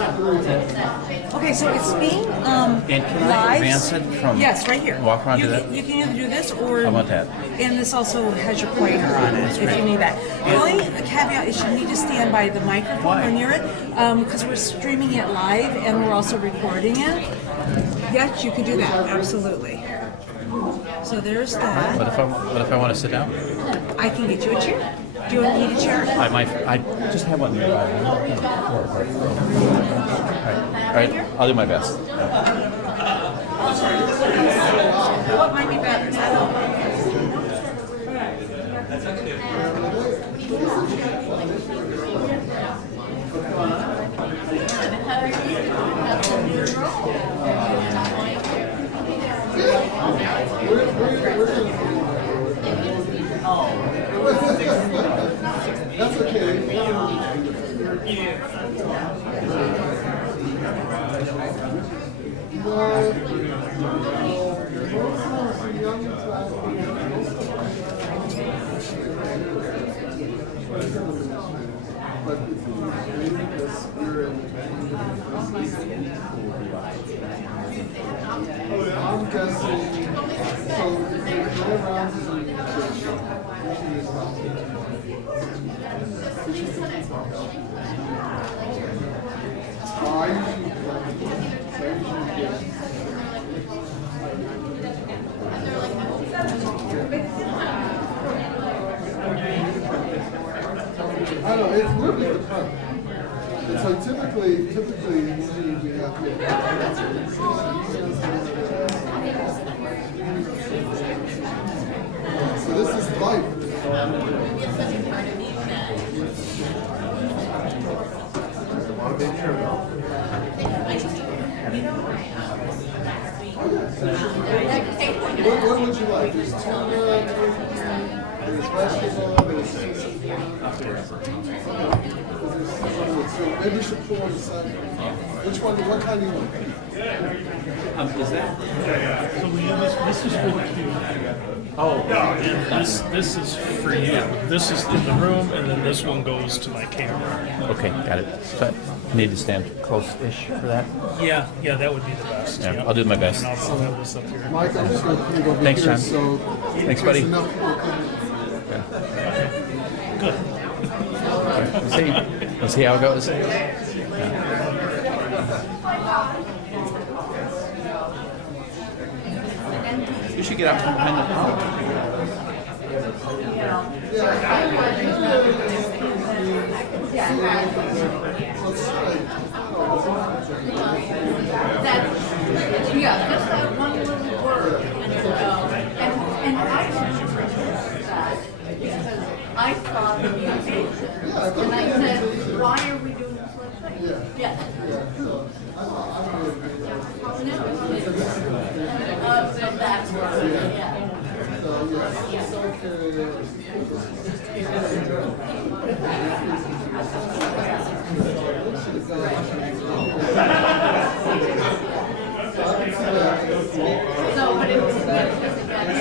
Okay, so it's being And can I live. advance it from? Yes, right here. Walk around you to can, that? You can either do this or... I want that. And this also has your pointer on it if you need that. The only caveat is you need to stand by the microphone or near it because we're streaming it live and we're also recording it. Yes, you can do that, absolutely. So there's that. But if I want to sit down? I can get you a chair. Do you need a chair? I just have one nearby. All right, I'll do my best. What might be better? That's okay. I'm guessing, so go around to I don't know, it's really depends. And so typically we have so this is life. What would you like? There's tuna, there's vegetable, there's so maybe we should pull on the side. Which one? What kind do you want? Is that? So we have this is for the queue. Oh, And this is for you. This is in the room, and then this one goes to my camera. okay, got it. So I need to stand close-ish for that. Yeah, that would be the best. Yeah, I'll do my best. And I'll have this up here. Mike, I'm just going to put it over Thanks, here. John. So Thanks, buddy. there's enough people coming. Good. Let's see how it goes. You should get out from behind the pump. Yeah, just that one little word, and it'll go. And I remember that because I saw the mutation, and I said, why are we doing this whole thing? Yeah. So that's where, yeah. So, but it was good because it got and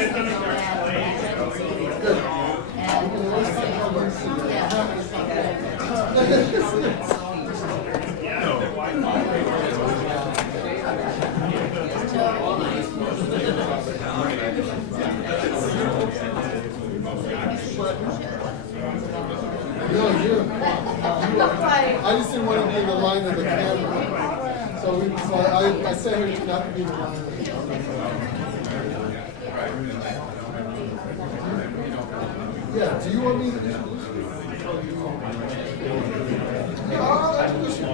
I just didn't want to be in the line of the camera. So I said her to not be in the line of the camera. Yeah, do you want me to do this? Yeah, I'll introduce you.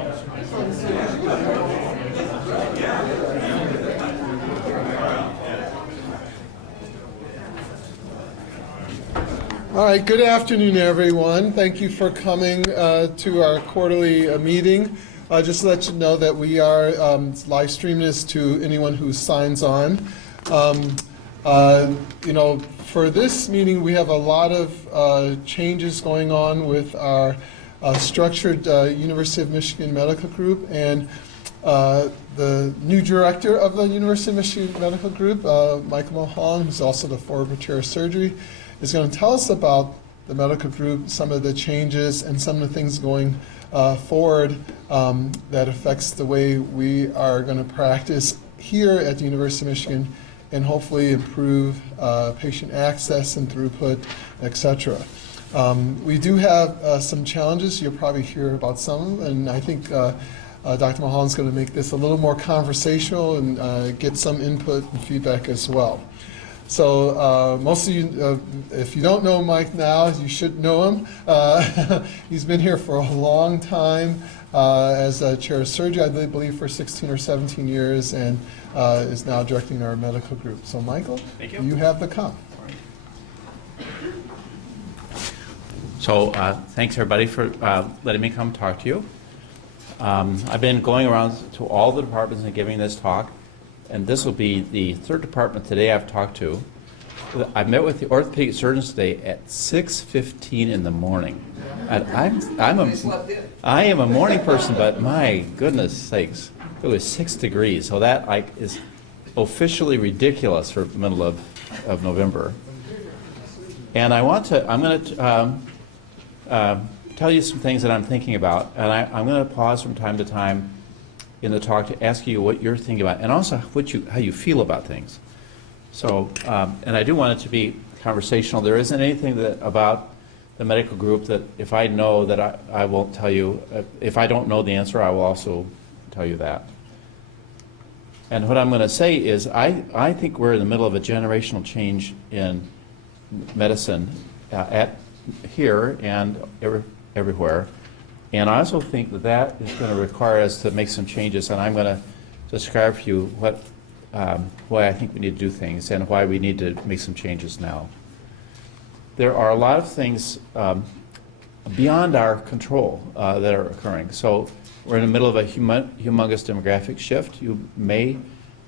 All right, good afternoon, everyone. Thank you for coming to our quarterly meeting. Just to let you know that we are live streaming this to anyone who signs on. For this meeting, we have a lot of changes going on with our structured University of Michigan Medical Group, and the new director of the University of Michigan Medical Group, Michael Mahong, who's also the former chair of surgery, is going to tell us about the medical group, some of the changes and some of the things going forward that affects the way we are going to practice here at the University of Michigan and hopefully improve patient access and throughput, et cetera. We do have some challenges. You'll probably hear about some of them, and I think Dr. Mulholland's going to make this a little more conversational and get some input and feedback as well. So most of you, if you don't know Mike now, you should know him. He's been here for a long time as chair of surgery, I believe for 16 or 17 years, and is now directing our medical group. So Michael, you have the cup. So thanks everybody for letting me come talk to you. I've been going around to all the departments and giving this talk, and this will be the third department today I've talked to. I met with the orthopedic surgeons today at 6:15 in the morning. And I am a morning person, but my goodness sakes, it was 6 degrees, so that is officially ridiculous for the middle of November. And I'm going to tell you some things that I'm thinking about, and I'm going to pause from time to time in the talk to ask you what you're thinking about, and also how you feel about things. So, and I do want it to be conversational. There isn't anything about the medical group that if I know that I won't tell you. If I don't know the answer, I will also tell you that. And what I'm going to say is I think we're in the middle of a generational change in medicine here and everywhere. And I also think that is going to require us to make some changes, and I'm going to describe for you why I think we need to do things and why we need to make some changes now. There are a lot of things beyond our control that are occurring. So we're in the middle of a humongous demographic shift. You may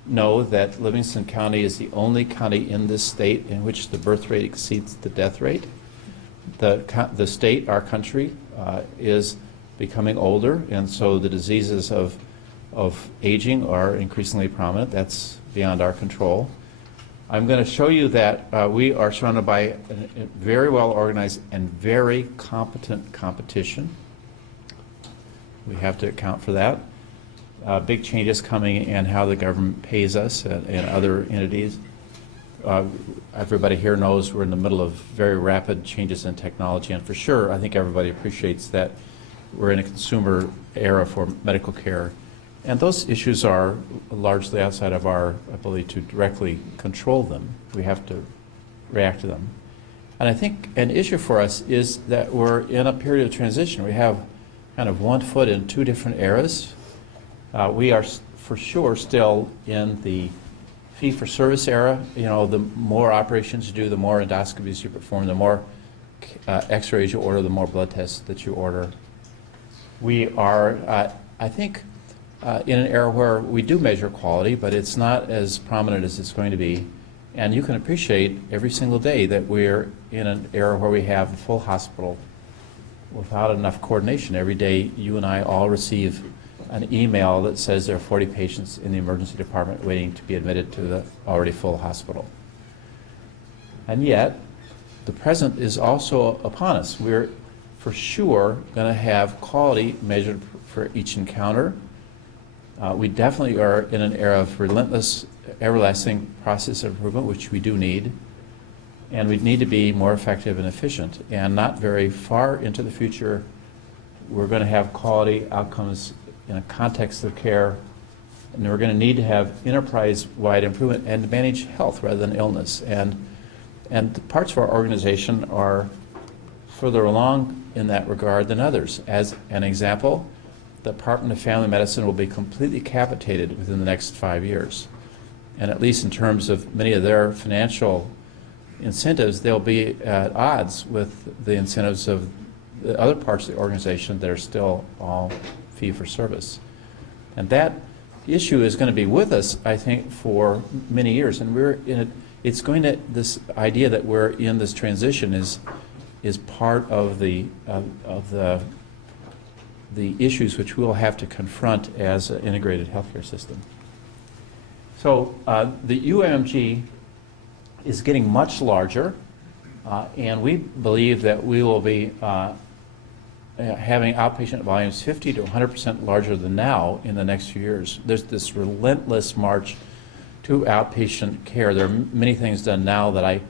know that Livingston County is the only county in this state in which the birth rate exceeds the death rate. The state, our country, is becoming older, and so the diseases of aging are increasingly prominent. That's beyond our control. I'm going to show you that we are surrounded by a very well organized and very competent competition. We have to account for that. Big changes coming in how the government pays us and other entities. Everybody here knows we're in the middle of very rapid changes in technology, and for sure, I think everybody appreciates that we're in a consumer era for medical care. And those issues are largely outside of our ability to directly control them. We have to react to them. And I think an issue for us is that we're in a period of transition. We have kind of one foot in two different eras. We are for sure still in the fee-for-service era. You know, the more operations you do, the more endoscopies you perform, the more x-rays you order, the more blood tests that you order. We are, I think, in an era where we do measure quality, but it's not as prominent as it's going to be. And you can appreciate every single day that we're in an era where we have a full hospital without enough coordination. Every day you and I all receive an email that says there are 40 patients in the emergency department waiting to be admitted to the already full hospital. And yet, the present is also upon us. We're for sure going to have quality measured for each encounter. We definitely are in an era of relentless, everlasting process of improvement, which we do need. And we need to be more effective and efficient. And not very far into the future, we're going to have quality outcomes in a context of care, and we're going to need to have enterprise-wide improvement and to manage health rather than illness. And the parts of our organization are further along in that regard than others. As an example, the Department of Family Medicine will be completely capitated within the next 5 years. And at least in terms of many of their financial incentives, they'll be at odds with the incentives of the other parts of the organization that are still all fee-for-service. And that issue is going to be with us, I think, for many years. And we're in it. It's going to, this idea that we're in this transition is part of the issues which we'll have to confront as an integrated healthcare system. So the UMG is getting much larger. And we believe that we will be having outpatient volumes 50 to 100% larger than now in the next few years. There's this relentless march to outpatient care. There are many things done now that I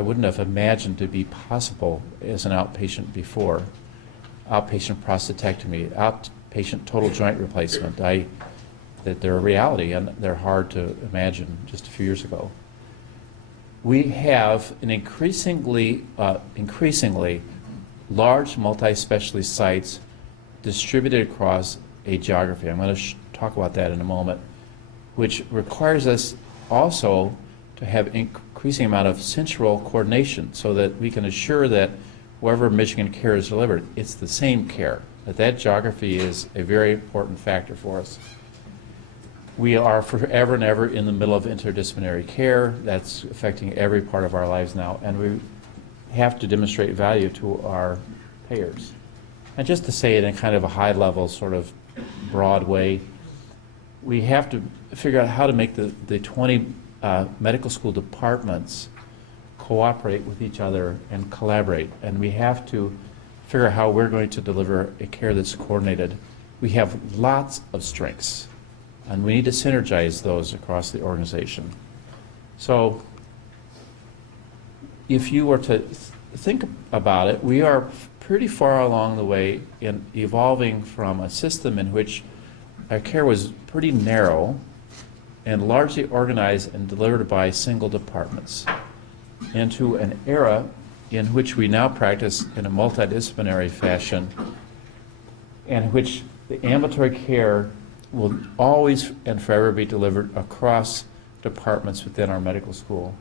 wouldn't have imagined to be possible as an outpatient before. Outpatient prostatectomy, outpatient total joint replacement. That they're a reality and they're hard to imagine just a few years ago. We have an increasingly large multi-specialty sites distributed across a geography. I'm going to talk about that in a moment, which requires us also to have increasing amount of central coordination so that we can assure that wherever Michigan care is delivered, it's the same care. That geography is a very important factor for us. We are forever and ever in the middle of interdisciplinary care. That's affecting every part of our lives now, and we have to demonstrate value to our payers. And just to say it in kind of a high-level, sort of broad way, we have to figure out how to make the 20 medical school departments cooperate with each other and collaborate. And we have to figure out how we're going to deliver a care that's coordinated. We have lots of strengths, and we need to synergize those across the organization. So if you were to think about it, we are pretty far along the way in evolving from a system in which our care was pretty narrow and largely organized and delivered by single departments into an era in which we now practice in a multidisciplinary fashion and in which the ambulatory care will always and forever be delivered across departments within our medical school.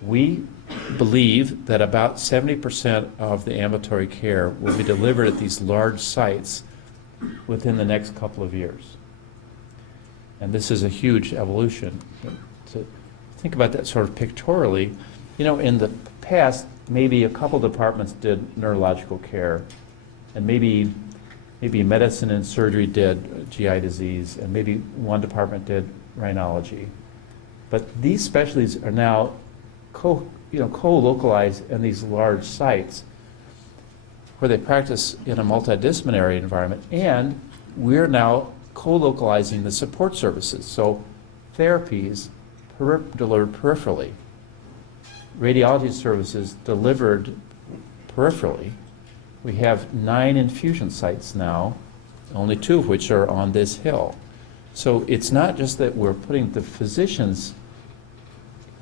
We believe that about 70% of the ambulatory care will be delivered at these large sites within the next couple of years. And this is a huge evolution. To think about that sort of pictorially, you know, in the past, maybe a couple departments did neurological care, and maybe medicine and surgery did GI disease, and maybe one department did rhinology. But these specialties are now co-localized in these large sites where they practice in a multidisciplinary environment, and we're now co-localizing the support services. So therapies delivered peripherally, radiology services delivered peripherally. We have 9 infusion sites now, only 2 of which are on this hill. So it's not just that we're putting the physicians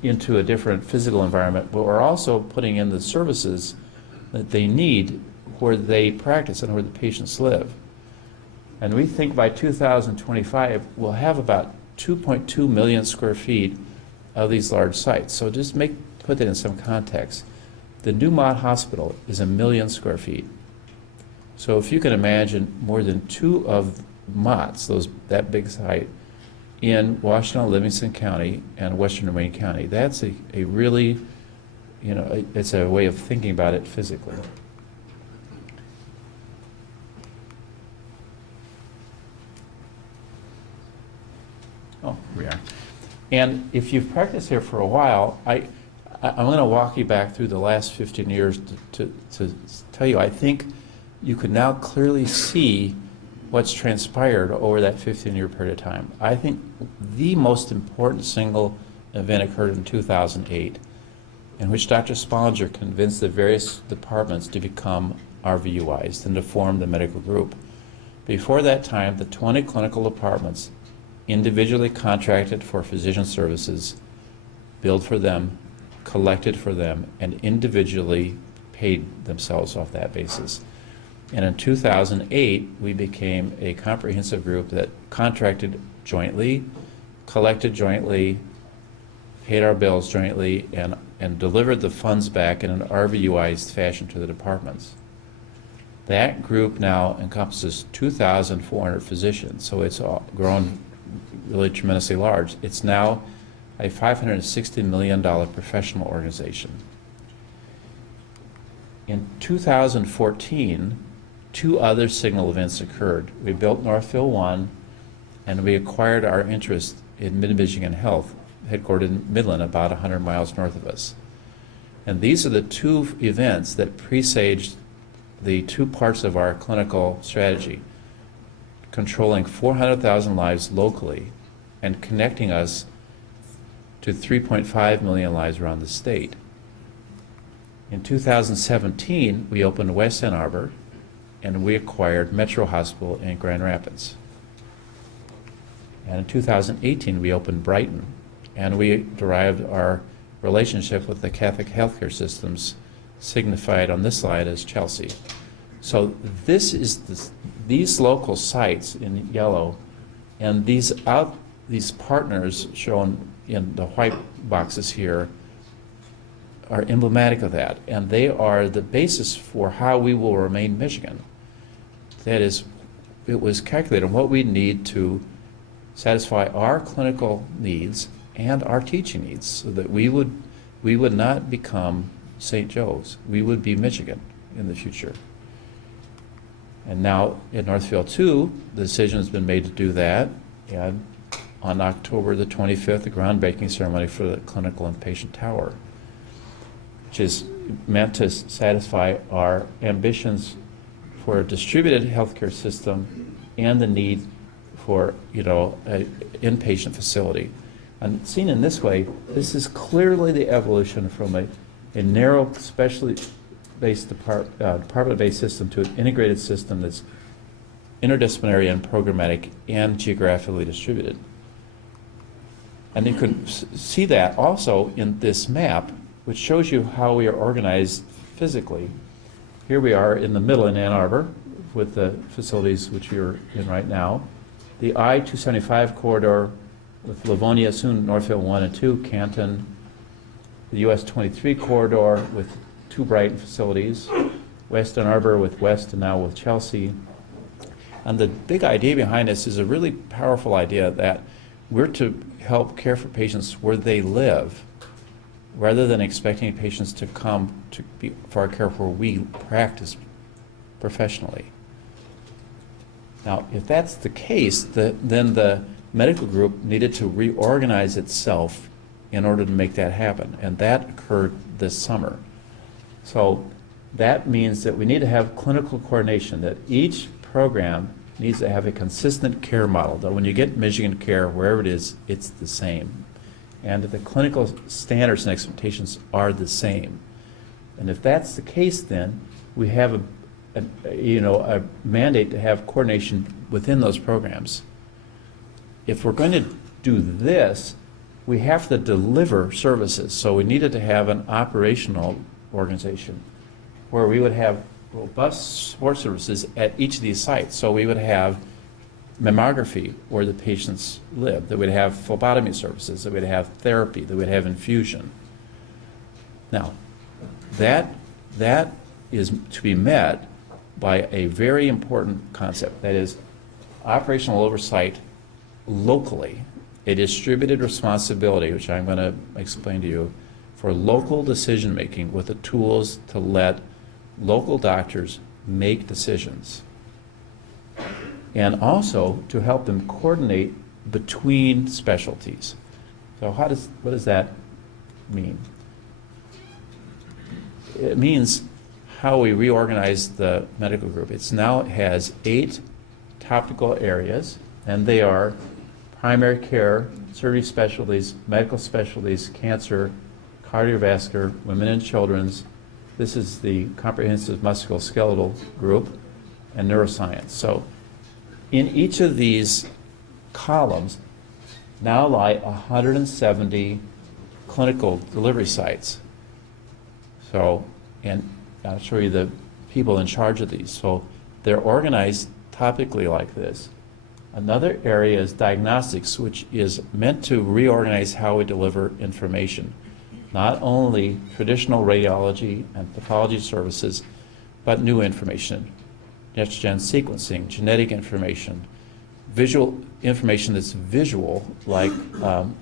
into a different physical environment, but we're also putting in the services that they need where they practice and where the patients live. And we think by 2025, we'll have about 2.2 million square feet of these large sites. So just put that in some context. The new Mott Hospital is 1 million square feet. So if you can imagine more than 2 of Mott's, that big site, in Washtenaw, Livingston County, and Western Wayne County, that's a really, it's a way of thinking about it physically. Oh, we are. And if you've practiced here for a while, I'm going to walk you back through the last 15 years to tell you, I think you can now clearly see what's transpired over that 15-year period of time. I think the most important single event occurred in 2008, in which Dr. Spollinger convinced the various departments to become RVUIs and to form the medical group. Before that time, the 20 clinical departments individually contracted for physician services, billed for them, collected for them, and individually paid themselves off that basis. And in 2008, we became a comprehensive group that contracted jointly, collected jointly, paid our bills jointly, and delivered the funds back in an RVUized fashion to the departments. That group now encompasses 2,400 physicians, so it's grown really tremendously large. It's now a $560 million professional organization. In 2014, 2 other signal events occurred. We built Northfield 1, and we acquired our interest in Mid-Michigan Health, headquartered in Midland, about 100 miles north of us. And these are the two events that presaged the two parts of our clinical strategy, controlling 400,000 lives locally and connecting us to 3.5 million lives around the state. In 2017, we opened West Ann Arbor, and we acquired Metro Hospital in Grand Rapids. And in 2018, we opened Brighton, and we derived our relationship with the Catholic healthcare systems, signified on this slide as Chelsea. So this is these local sites in yellow, and these partners shown in the white boxes here are emblematic of that, and they are the basis for how we will remain Michigan. That is, it was calculated on what we need to satisfy our clinical needs and our teaching needs, so that we would not become St. Joe's. We would be Michigan in the future. And now in Northfield 2, the decision has been made to do that, and on October the 25th, the groundbreaking ceremony for the clinical and patient tower, which is meant to satisfy our ambitions for a distributed healthcare system and the need for, an inpatient facility. And seen in this way, this is clearly the evolution from a narrow, specially based department-based system to an integrated system that's interdisciplinary and programmatic and geographically distributed. And you can see that also in this map, which shows you how we are organized physically. Here we are in the middle in Ann Arbor with the facilities which you're in right now. The I-275 corridor with Livonia, soon Northfield 1 and 2, Canton. The US 23 corridor with two Brighton facilities. West Ann Arbor with West and now with Chelsea. And the big idea behind this is a really powerful idea that we're to help care for patients where they live, rather than expecting patients to come for our care where we practice professionally. Now, if that's the case, then the medical group needed to reorganize itself in order to make that happen, and that occurred this summer. So that means that we need to have clinical coordination, that each program needs to have a consistent care model, that when you get Michigan Care, wherever it is, it's the same. And that the clinical standards and expectations are the same. And if that's the case, then we have a mandate to have coordination within those programs. If we're going to do this, we have to deliver services. So we needed to have an operational organization where we would have robust support services at each of these sites. So we would have mammography where the patients live, that we'd have phlebotomy services, that we'd have therapy, that we'd have infusion. Now, that is to be met by a very important concept, that is operational oversight locally, a distributed responsibility, which I'm going to explain to you, for local decision making with the tools to let local doctors make decisions, and also to help them coordinate between specialties. So what does that mean? It means how we reorganize the medical group. It now has 8 topical areas, and they are primary care, surgery specialties, medical specialties, cancer, cardiovascular, women and children's. This is the comprehensive musculoskeletal group, and neuroscience. So in each of these columns now lie 170 clinical delivery sites. So, and I'll show you the people in charge of these. So they're organized topically like this. Another area is diagnostics, which is meant to reorganize how we deliver information. Not only traditional radiology and pathology services, but new information, next-gen sequencing, genetic information, visual information that's visual, like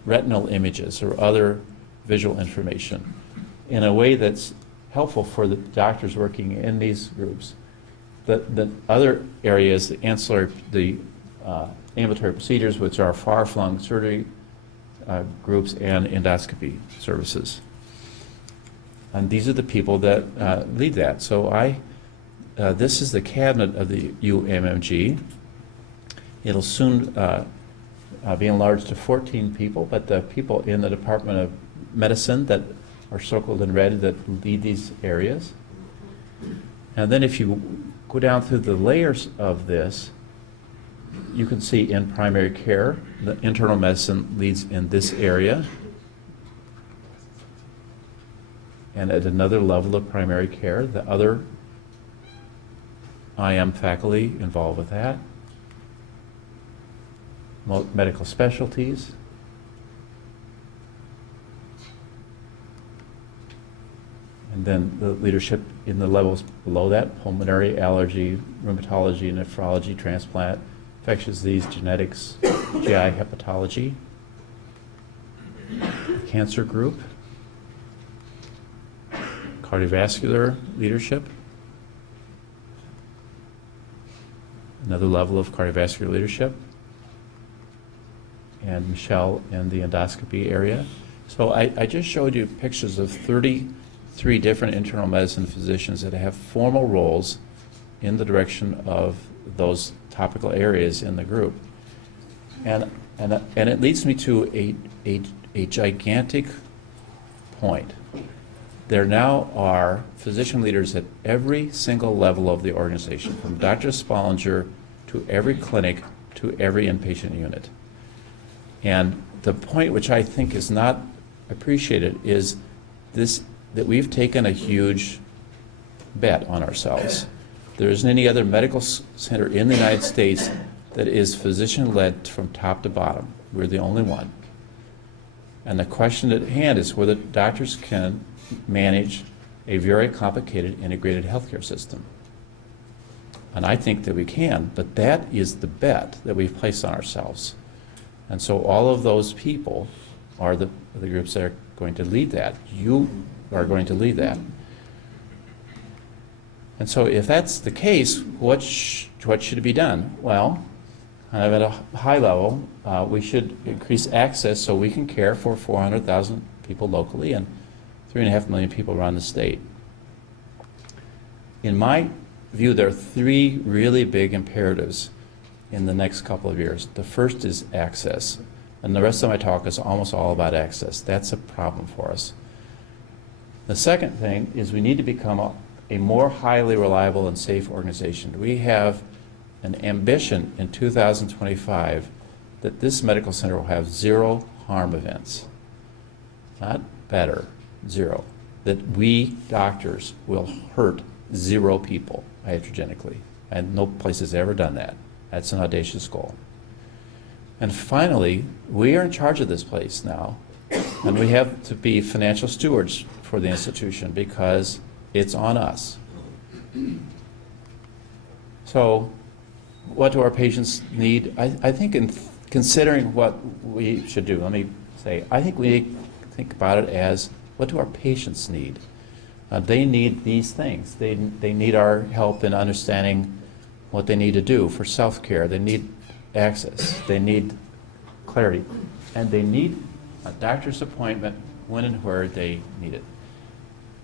retinal images or other visual information, in a way that's helpful for the doctors working in these groups. The other areas, the ancillary, the ambulatory procedures, which are far-flung surgery groups and endoscopy services. And these are the people that lead that. So this is the cabinet of the UMMG. It'll soon be enlarged to 14 people, but the people in the Department of Medicine that are circled in red that lead these areas. And then if you go down through the layers of this, you can see in primary care, the internal medicine leads in this area. And at another level of primary care, the other IM faculty involved with that. Medical specialties. And then the leadership in the levels below that, pulmonary, allergy, rheumatology, nephrology, transplant, infectious disease, genetics, GI, hepatology, cancer group, cardiovascular leadership, another level of cardiovascular leadership, and Michelle in the endoscopy area. So I just showed you pictures of 33 different internal medicine physicians that have formal roles in the direction of those topical areas in the group. And it leads me to a gigantic point. There now are physician leaders at every single level of the organization, from Dr. Spollinger to every clinic to every inpatient unit. And the point which I think is not appreciated is this, that we've taken a huge bet on ourselves. There isn't any other medical center in the United States that is physician-led from top to bottom. We're the only one. And the question at hand is whether doctors can manage a very complicated integrated healthcare system. And I think that we can, but that is the bet that we've placed on ourselves. And so all of those people are the groups that are going to lead that. You are going to lead that. And so if that's the case, what should be done? Well, kind of at a high level, we should increase access so we can care for 400,000 people locally and 3.5 million people around the state. In my view, there are three really big imperatives in the next couple of years. The first is access, and the rest of my talk is almost all about access. That's a problem for us. The second thing is we need to become a more highly reliable and safe organization. We have an ambition in 2025 that this medical center will have 0 harm events. Not better, 0. That we doctors will hurt 0 people iatrogenically. And no place has ever done that. That's an audacious goal. And finally, we are in charge of this place now, and we have to be financial stewards for the institution because it's on us. So what do our patients need? I think in considering what we should do, let me say, I think we think about it as, what do our patients need? They need these things. They need our help in understanding what they need to do for self-care. They need access. They need clarity. And they need a doctor's appointment when and where they need it.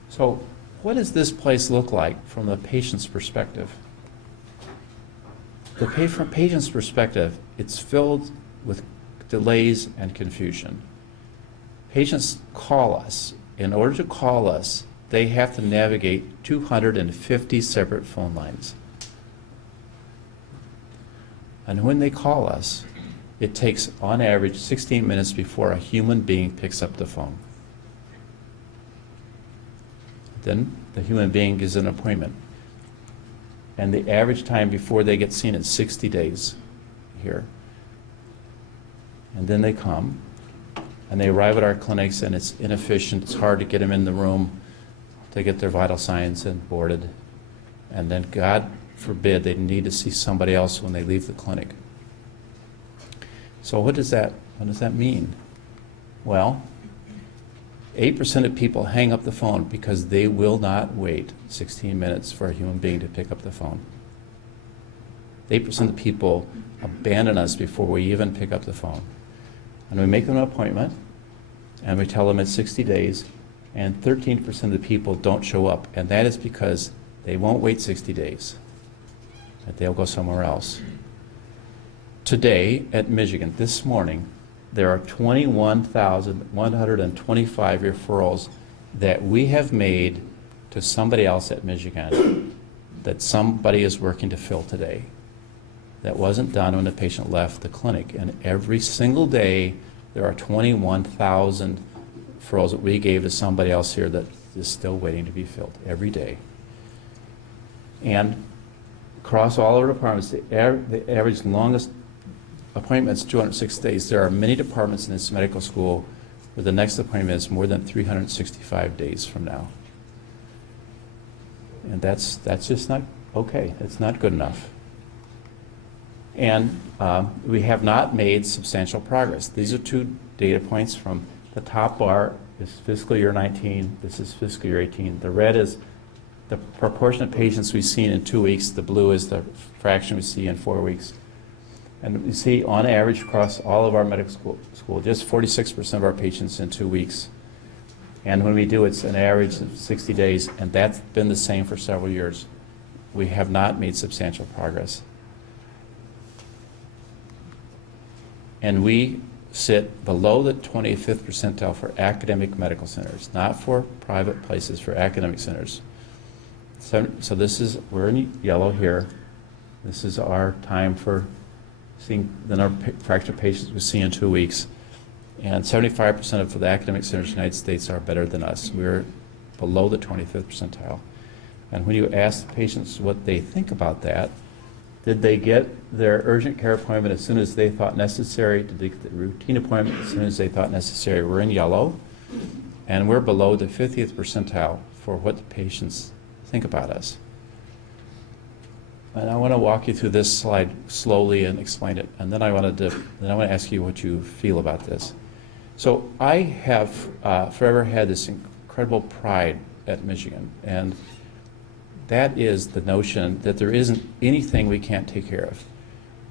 So what does this place look like from the patient's perspective? From patient's perspective, it's filled with delays and confusion. Patients call us. In order to call us, they have to navigate 250 separate phone lines. And when they call us, it takes, on average, 16 minutes before a human being picks up the phone. Then the human being gives an appointment. And the average time before they get seen is 60 days here. And then they come, and they arrive at our clinics, and it's inefficient. It's hard to get them in the room to get their vital signs and boarded. And then, God forbid, they need to see somebody else when they leave the clinic. So what does that mean? Well, 8% of people hang up the phone because they will not wait 16 minutes for a human being to pick up the phone. 8% of people abandon us before we even pick up the phone. And we make them an appointment, and we tell them it's 60 days, and 13% of the people don't show up, and that is because they won't wait 60 days. That they'll go somewhere else. Today at Michigan, this morning, there are 21,125 referrals that we have made to somebody else at Michigan that somebody is working to fill today. That wasn't done when the patient left the clinic. And every single day, there are 21,000 referrals that we gave to somebody else here that is still waiting to be filled every day. And across all our departments, the average longest appointment is 206 days. There are many departments in this medical school where the next appointment is more than 365 days from now. And that's just not okay. It's not good enough. And we have not made substantial progress. These are two data points from the top bar is fiscal year 19. This is fiscal year 18. The red is the proportion of patients we've seen in 2 weeks. The blue is the fraction we see in 4 weeks. And you see, on average, across all of our medical school, just 46% of our patients in 2 weeks. And when we do, it's an average of 60 days, and that's been the same for several years. We have not made substantial progress. And we sit below the 25th percentile for academic medical centers, not for private places, for academic centers. So this is, we're in yellow here. This is our time for seeing the number of fracture patients we see in 2 weeks. And 75% of the academic centers in the United States are better than us. We're below the 25th percentile. And when you ask the patients what they think about that, did they get their urgent care appointment as soon as they thought necessary? Did they get the routine appointment as soon as they thought necessary? We're in yellow. And we're below the 50th percentile for what the patients think about us. And I want to walk you through this slide slowly and explain it. And then I want to ask you what you feel about this. So I have forever had this incredible pride at Michigan, and that is the notion that there isn't anything we can't take care of.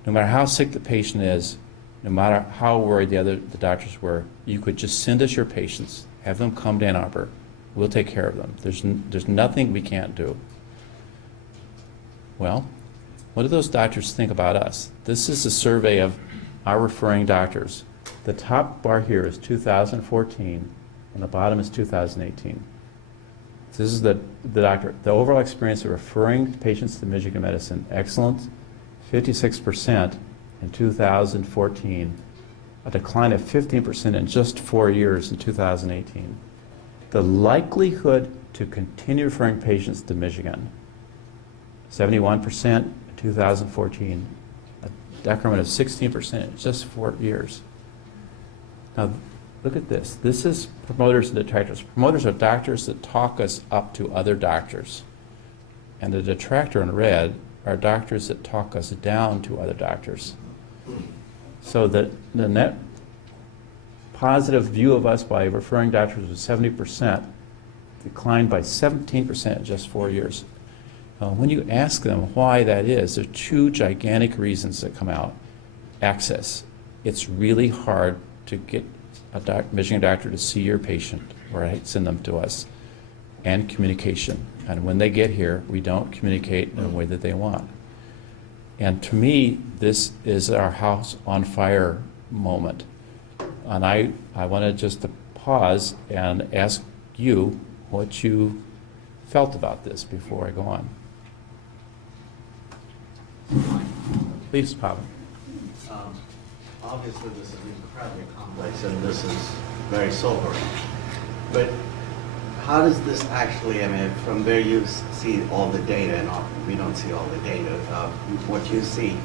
No matter how sick the patient is, no matter how worried the doctors were, you could just send us your patients, have them come to Ann Arbor. We'll take care of them. There's nothing we can't do. Well, what do those doctors think about us? This is a survey of our referring doctors. The top bar here is 2014, and the bottom is 2018. This is the doctor. The overall experience of referring patients to Michigan Medicine, excellent, 56% in 2014, a decline of 15% in just 4 years in 2018. The likelihood to continue referring patients to Michigan, 71% in 2014, a decrement of 16% in just 4 years. Now, look at this. This is promoters and detractors. Promoters are doctors that talk us up to other doctors. And the detractor in red are doctors that talk us down to other doctors. So the net positive view of us by referring doctors was 70%, declined by 17% in just 4 years. When you ask them why that is, there are two gigantic reasons that come out. Access. It's really hard to get a Michigan doctor to see your patient or send them to us. And communication. And when they get here, we don't communicate in a way that they want. And to me, this is our house on fire moment. And I wanted just to pause and ask you what you felt about this before I go on. Please, Pavel. Obviously, this is incredibly complex, and this is very sobering. But how does this actually, I mean, from where you see all the data, and we don't see all the data, what you see,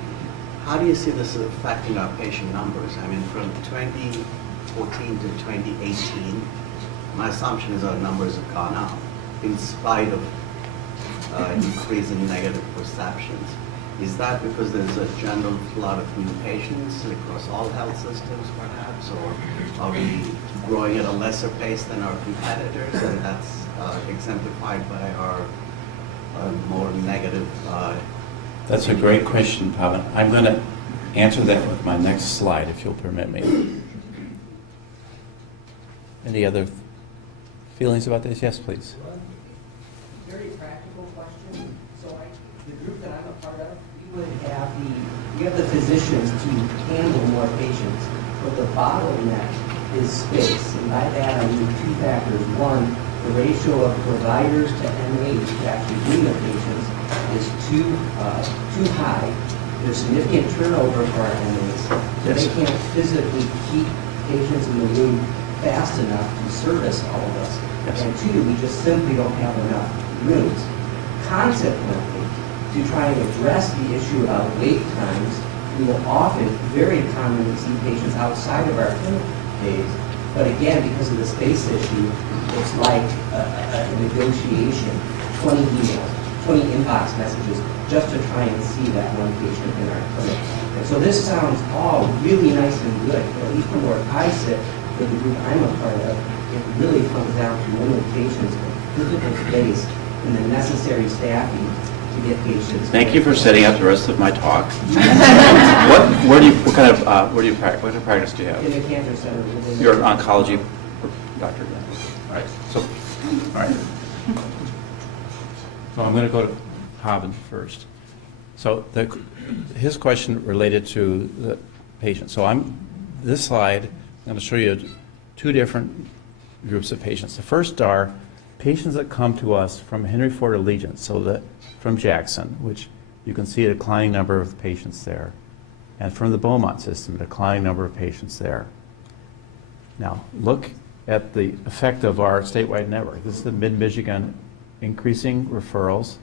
how do you see this affecting our patient numbers? I mean, from 2014 to 2018, my assumption is our numbers have gone up in spite of increasing negative perceptions. Is that because there's a general flood of new patients across all health systems, perhaps, or are we growing at a lesser pace than our competitors, and that's exemplified by our more negative? That's a great question, Pavan. I'm going to answer that with my next slide, if you'll permit me. Any other feelings about this? Yes, please. Very practical question. So the group that I'm a part of, we have the physicians to handle more patients, but the bottleneck is space. And by that I mean two factors. One, the ratio of providers to MAs to actually do the patients is too high. There's significant turnover for our MAs, so Yes. they can't physically keep patients in the room fast enough to service all of us. Yes. And two, we just simply don't have enough rooms. Consequently, to try and address the issue about wait times, we will often very commonly see patients outside of our clinic days. But again, because of the space issue, it's like a negotiation, 20 emails, 20 inbox messages, just to try and see that one patient in our clinic. And so this sounds all really nice and good, but at least from where I sit, for the group I'm a part of, it really comes down to limitations of physical space and the necessary staffing to get patients. Thank you for setting up the rest of my talk. What kind of practice do you have? In the cancer center. within- You're an oncology doctor. All right. So, all right. So I'm going to go to Haben first. So his question related to the patient. So this slide, I'm going to show you two different groups of patients. The first are patients that come to us from Henry Ford Allegiance, so that from Jackson, which you can see a declining number of patients there, and from the Beaumont system, a declining number of patients there. Now, look at the effect of our statewide network. This is the Mid-Michigan increasing referrals,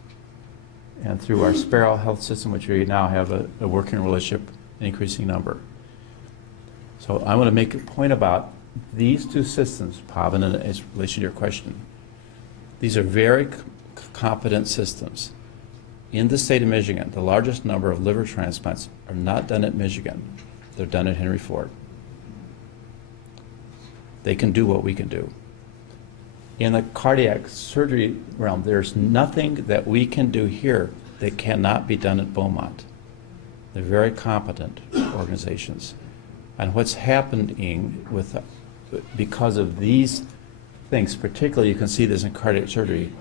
and through our Sparrow Health System, which we now have a working relationship, an increasing number. So I want to make a point about these two systems, Pavan, in relation to your question. These are very competent systems. In the state of Michigan, the largest number of liver transplants are not done at Michigan. They're done at Henry Ford. They can do what we can do. In the cardiac surgery realm, there's nothing that we can do here that cannot be done at Beaumont. They're very competent organizations. And what's happening because of these things, particularly you can see this in cardiac surgery,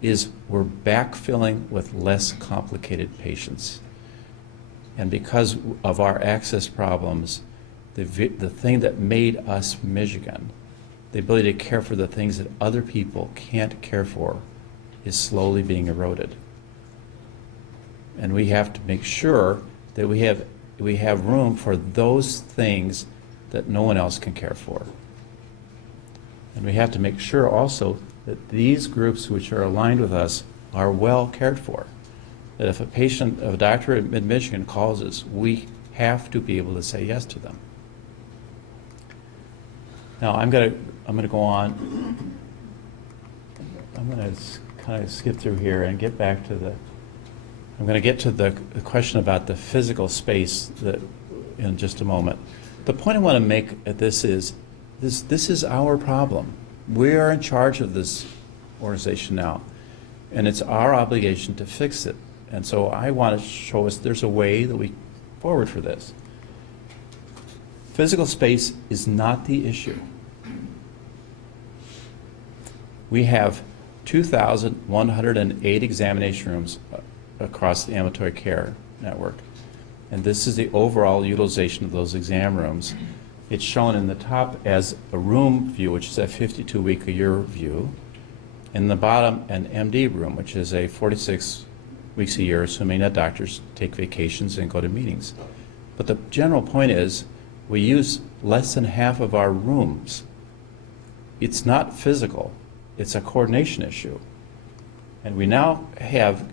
is we're backfilling with less complicated patients. And because of our access problems, the thing that made us Michigan, the ability to care for the things that other people can't care for, is slowly being eroded. And we have to make sure that we have room for those things that no one else can care for. And we have to make sure also that these groups which are aligned with us are well cared for. That if a doctor at Mid-Michigan calls us, we have to be able to say yes to them. Now I'm going to go on. I'm going to kind of skip through here and get back to I'm going to get to the question about the physical space in just a moment. The point I want to make at this is this is our problem. We are in charge of this organization now, and it's our obligation to fix it. And so I want to show us there's a way that we forward for this. Physical space is not the issue. We have 2,108 examination rooms across the ambulatory care network. And this is the overall utilization of those exam rooms. It's shown in the top as a room view, which is a 52-week-a-year view. In the bottom, an MD room, which is a 46 weeks a year, assuming that doctors take vacations and go to meetings. But the general point is we use less than half of our rooms. It's not physical. It's a coordination issue. And we now have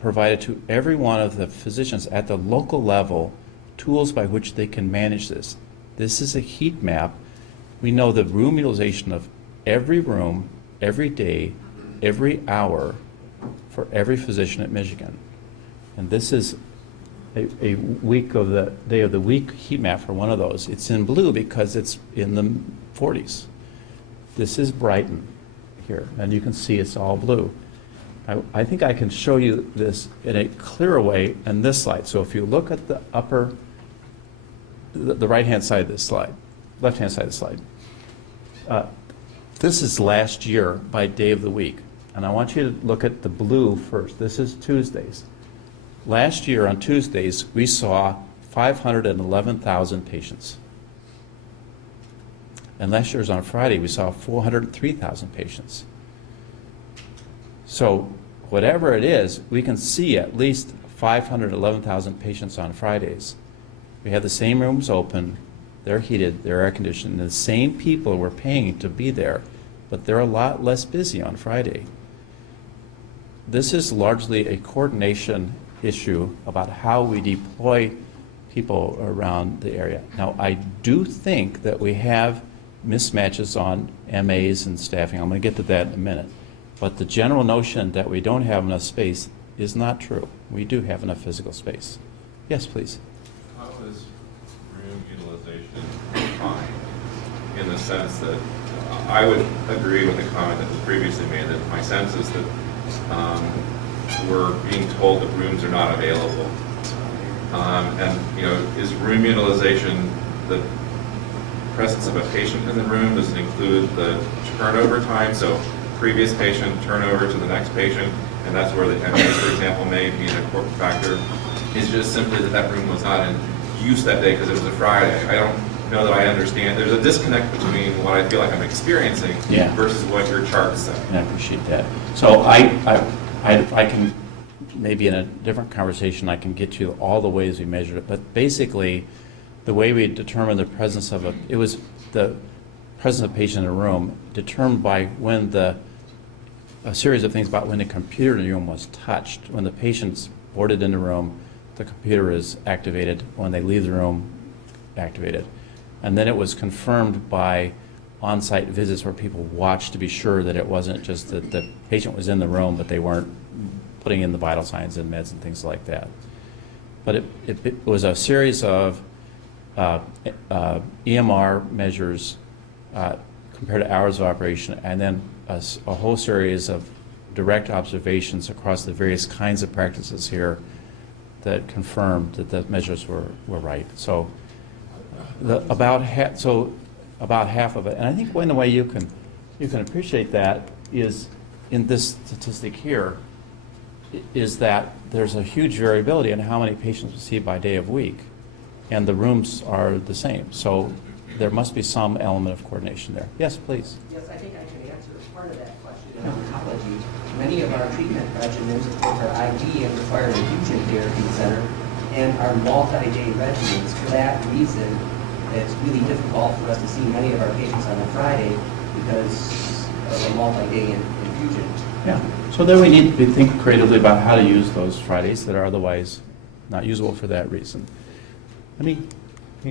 provided to every one of the physicians at the local level tools by which they can manage this. This is a heat map. We know the room utilization of every room, every day, every hour for every physician at Michigan. And this is a week of the day of the week heat map for one of those. It's in blue because it's in the 40s. This is Brighton here, and you can see it's all blue. I think I can show you this in a clearer way in this slide. So if you look at the the right-hand side of this slide, left-hand side of the slide, This is last year by day of the week. And I want you to look at the blue first. This is Tuesdays. Last year on Tuesdays, we saw 511,000 patients. And last year's on Friday, we saw 403,000 patients. So whatever it is, we can see at least 511,000 patients on Fridays. We have the same rooms open, they're heated, they're air conditioned, and the same people we're paying to be there, but they're a lot less busy on Friday. This is largely a coordination issue about how we deploy people around the area. Now, I do think that we have mismatches on MAs and staffing. I'm going to get to that in a minute. But the general notion that we don't have enough space is not true. We do have enough physical space. Yes, please. How is room utilization defined in the sense that I would agree with the comment that was previously made that my sense is that we're being told that rooms are not available. And, you know, is room utilization the presence of a patient in the room? Does it include the turnover time? So previous patient turnover to the next patient, and that's where the MAs, for example, may be an important factor. Is just simply that that room was not in use that day because it was a Friday. I don't know that I understand. There's a disconnect between what I feel like I'm experiencing versus what your charts say. And I appreciate that. So I can, maybe in a different conversation, I can get you all the ways we measured it. But basically, the way we determined the presence of it was the presence of a patient in a room determined by when a series of things about when the computer in the room was touched. When the patient's boarded in the room, the computer is activated. When they leave the room, activated. And then it was confirmed by on-site visits where people watched to be sure that it wasn't just that the patient was in the room, but they weren't putting in the vital signs and meds and things like that. But it was a series of EMR measures compared to hours of operation, and then a whole series of direct observations across the various kinds of practices here that confirmed that the measures were right. So about half of it, and I think one way you can appreciate that is in this statistic here, is that there's a huge variability in how many patients we see by day of week, and the rooms are the same. So there must be some element of coordination there. Yes, please. Yes, I think I can answer part of that question in oncology. Many of our treatment regimens, of course, are IV and require an infusion therapy center and are multi-day regimens. For that reason, it's really difficult for us to see many of our patients on a Friday because of a multi-day infusion. Yeah. So then we need to think creatively about how to use those Fridays that are otherwise not usable for that reason. Let me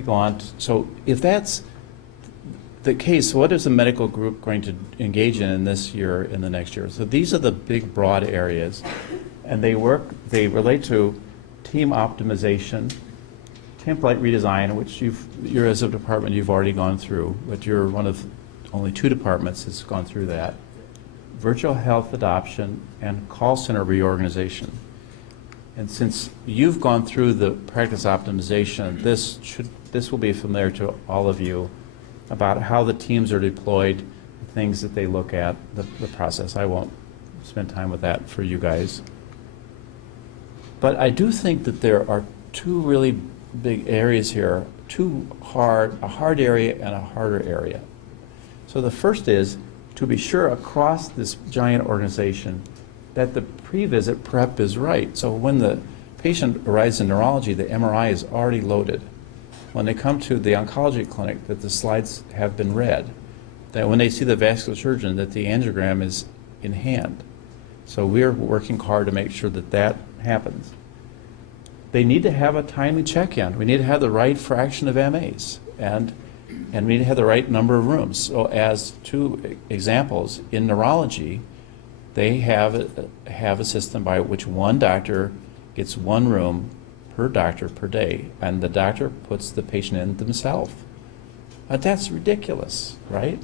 go on. So if that's the case, what is the medical group going to engage in this year and the next year? So these are the big, broad areas, and they relate to team optimization, template redesign, which you're as a department, you've already gone through, but you're one of only 2 departments that's gone through that. Virtual health adoption and call center reorganization. And since you've gone through the practice optimization, this will be familiar to all of you about how the teams are deployed, the things that they look at, the process. I won't spend time with that for you guys. But I do think that there are 2 really big areas here, a hard area and a harder area. So the first is to be sure across this giant organization that the pre-visit prep is right. So when the patient arrives in neurology, the MRI is already loaded. When they come to the oncology clinic, that the slides have been read. That when they see the vascular surgeon, that the angiogram is in hand. So we're working hard to make sure that that happens. They need to have a timely check-in. We need to have the right fraction of MAs, and we need to have the right number of rooms. So as 2 examples, in neurology, they have a system by which one doctor gets 1 room per doctor per day, and the doctor puts the patient in themselves. That's ridiculous, right?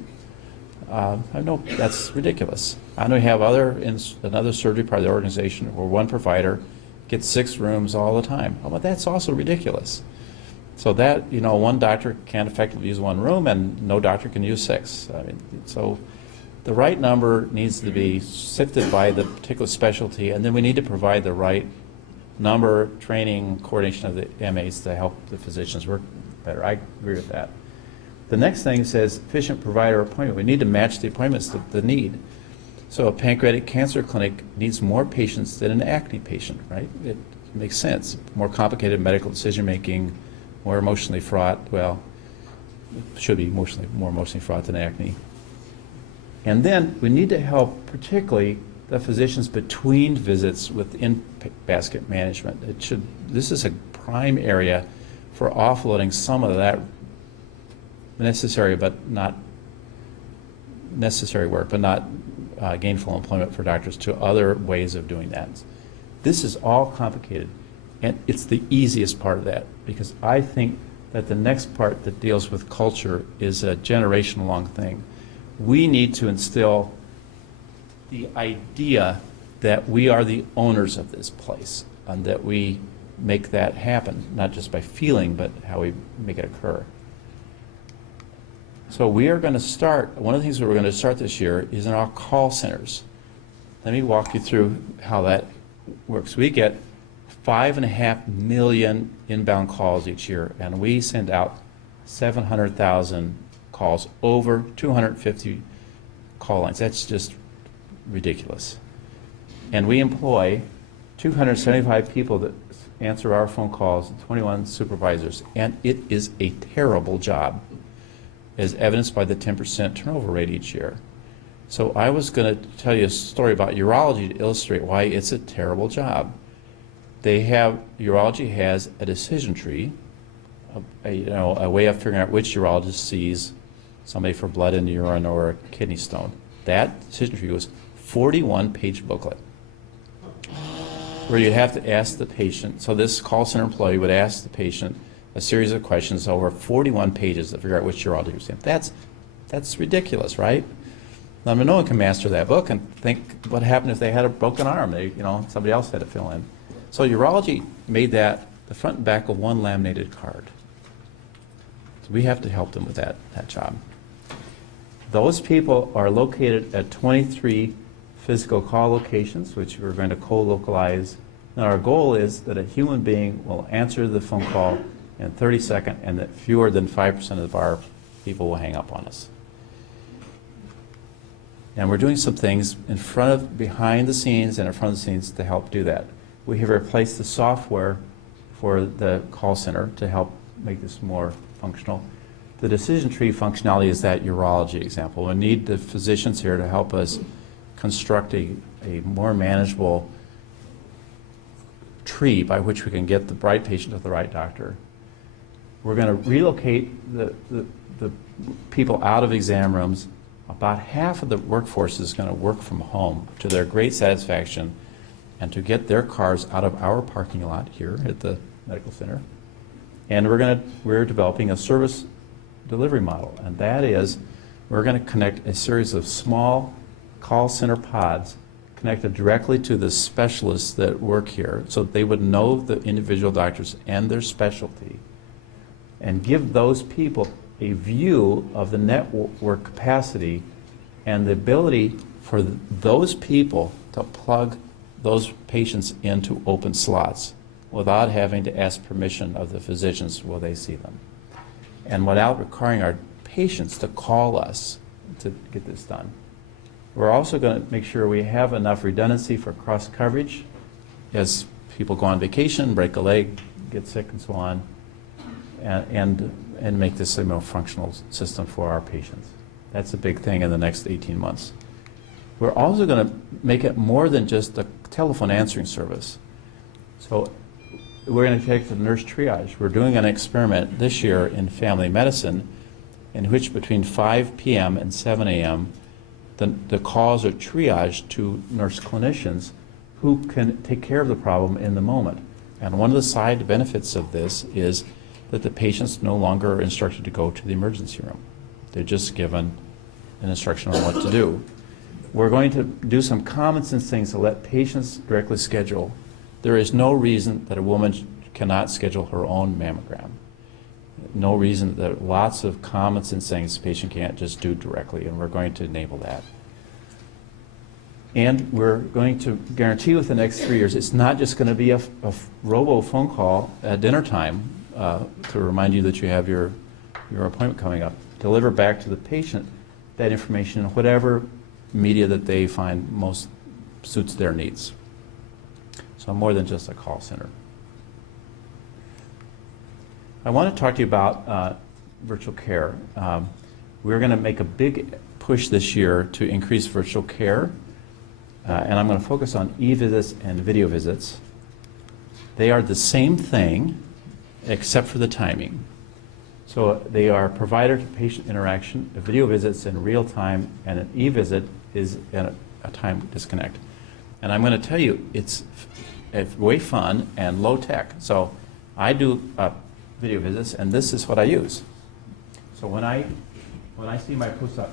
I know that's ridiculous. I know we have another surgery part of the organization where one provider gets 6 rooms all the time. But that's also ridiculous. So that, one doctor can't effectively use 1 room, and no doctor can use 6. I mean, so the right number needs to be sifted by the particular specialty, and then we need to provide the right number, training, coordination of the MAs to help the physicians work better. I agree with that. The next thing says efficient provider appointment. We need to match the appointments to the need. So a pancreatic cancer clinic needs more patients than an acne patient, right? It makes sense. More complicated medical decision making, more emotionally fraught. Well, it should be more emotionally fraught than acne. And then we need to help particularly the physicians between visits with in-basket management. This is a prime area for offloading some of that necessary work, but not gainful employment for doctors to other ways of doing that. This is all complicated, and it's the easiest part of that, because I think that the next part that deals with culture is a generation-long thing. We need to instill the idea that we are the owners of this place and that we make that happen, not just by feeling, but how we make it occur. So we are going to start, one of the things that we're going to start this year is in our call centers. Let me walk you through how that works. We get 5.5 million inbound calls each year, and we send out 700,000 calls, over 250 call lines. That's just ridiculous. And we employ 275 people that answer our phone calls, 21 supervisors, and it is a terrible job, as evidenced by the 10% turnover rate each year. So I was going to tell you a story about urology to illustrate why it's a terrible job. Urology has a decision tree, a way of figuring out which urologist sees somebody for blood in the urine or a kidney stone. That decision tree was 41-page booklet, where you have to ask the patient. So this call center employee would ask the patient a series of questions over 41 pages to figure out which urologist you're seeing. That's ridiculous, right? Now, no one can master that book and think what happened if they had a broken arm. Somebody else had to fill in. So urology made that the front and back of one laminated card. So we have to help them with that job. Those people are located at 23 physical call locations, which we're going to co-localize. And our goal is that a human being will answer the phone call in 30 seconds, and that fewer than 5% of our people will hang up on us. And we're doing some things behind the scenes and in front of the scenes to help do that. We have replaced the software for the call center to help make this more functional. The decision tree functionality is that urology example. We need the physicians here to help us construct a more manageable tree by which we can get the right patient to the right doctor. We're going to relocate the people out of exam rooms. About half of the workforce is going to work from home to their great satisfaction, and to get their cars out of our parking lot here at the medical center. And we're developing a service delivery model, and that is we're going to connect a series of small call center pods connected directly to the specialists that work here, so that they would know the individual doctors and their specialty, and give those people a view of the network capacity and the ability for those people to plug those patients into open slots without having to ask permission of the physicians will they see them, and without requiring our patients to call us to get this done. We're also going to make sure we have enough redundancy for cross coverage as people go on vacation, break a leg, get sick, and so on, and make this a more functional system for our patients. That's a big thing in the next 18 months. We're also going to make it more than just a telephone answering service. So we're going to take the nurse triage. We're doing an experiment this year in family medicine in which between 5 p.m. and 7 a.m. the calls are triaged to nurse clinicians who can take care of the problem in the moment. And one of the side benefits of this is that the patients no longer are instructed to go to the emergency room. They're just given an instruction on what to do. We're going to do some common sense things to let patients directly schedule. There is no reason that a woman cannot schedule her own mammogram. No reason that lots of common sense things the patient can't just do directly, and we're going to enable that. And we're going to guarantee with the next 3 years, it's not just going to be a robo phone call at dinner time to remind you that you have your appointment coming up. Deliver back to the patient that information in whatever media that they find most suits their needs. So more than just a call center. I want to talk to you about virtual care. We're going to make a big push this year to increase virtual care, and I'm going to focus on e-visits and video visits. They are the same thing, except for the timing. So they are provider-to-patient interaction. A video visit's in real time, and an e-visit is in a time disconnect. And I'm going to tell you, it's way fun and low tech. So I do video visits, and this is what I use. So when I see my post-op,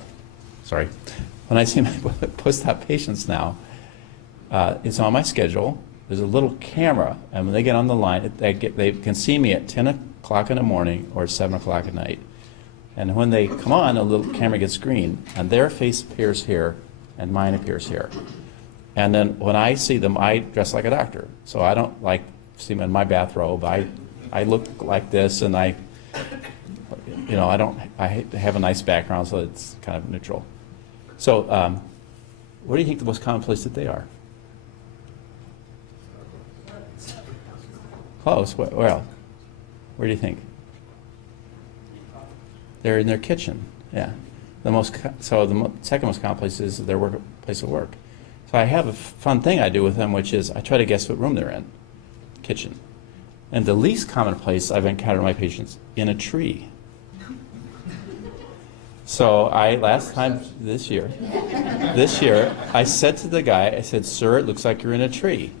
when I see my post-op patients now, it's on my schedule. There's a little camera, and when they get on the line, they can see me at 10 o'clock in the morning or 7 o'clock at night. And when they come on, a little camera gets green, and their face appears here, and mine appears here. And then when I see them, I dress like a doctor. So I don't like see them in my bathrobe. I look like this, and I have a nice background, so it's kind of neutral. So what do you think the most common place that they are? Close. Well, where do you think? They're in their kitchen. Yeah. The second most common place is their place of work. So I have a fun thing I do with them, which is I try to guess what room they're in. Kitchen. And the least common place I've encountered my patients, in a tree. So this year, I said to the guy, I said, "Sir, it looks like you're in a tree."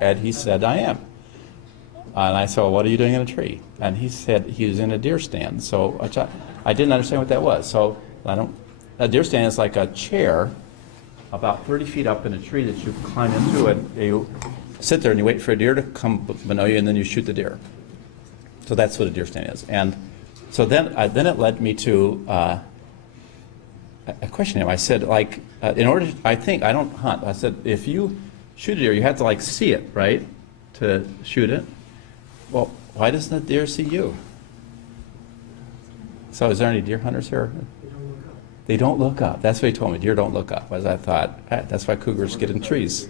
And he said, "I am." And I said, "Well, what are you doing in a tree?" And he said he was in a deer stand. So I didn't understand what that was. So a deer stand is like a chair about 30 feet up in a tree that you climb into, and you sit there and you wait for a deer to come below you, and then you shoot the deer. So that's what a deer stand is. And so then it led me to a question. I said, I don't hunt. I said, if you shoot a deer, you have to see it, right, to shoot it. Well, why doesn't the deer see you? So is there any deer hunters here? They don't look up. That's what he told me. Deer don't look up. As I thought, that's why cougars get in trees,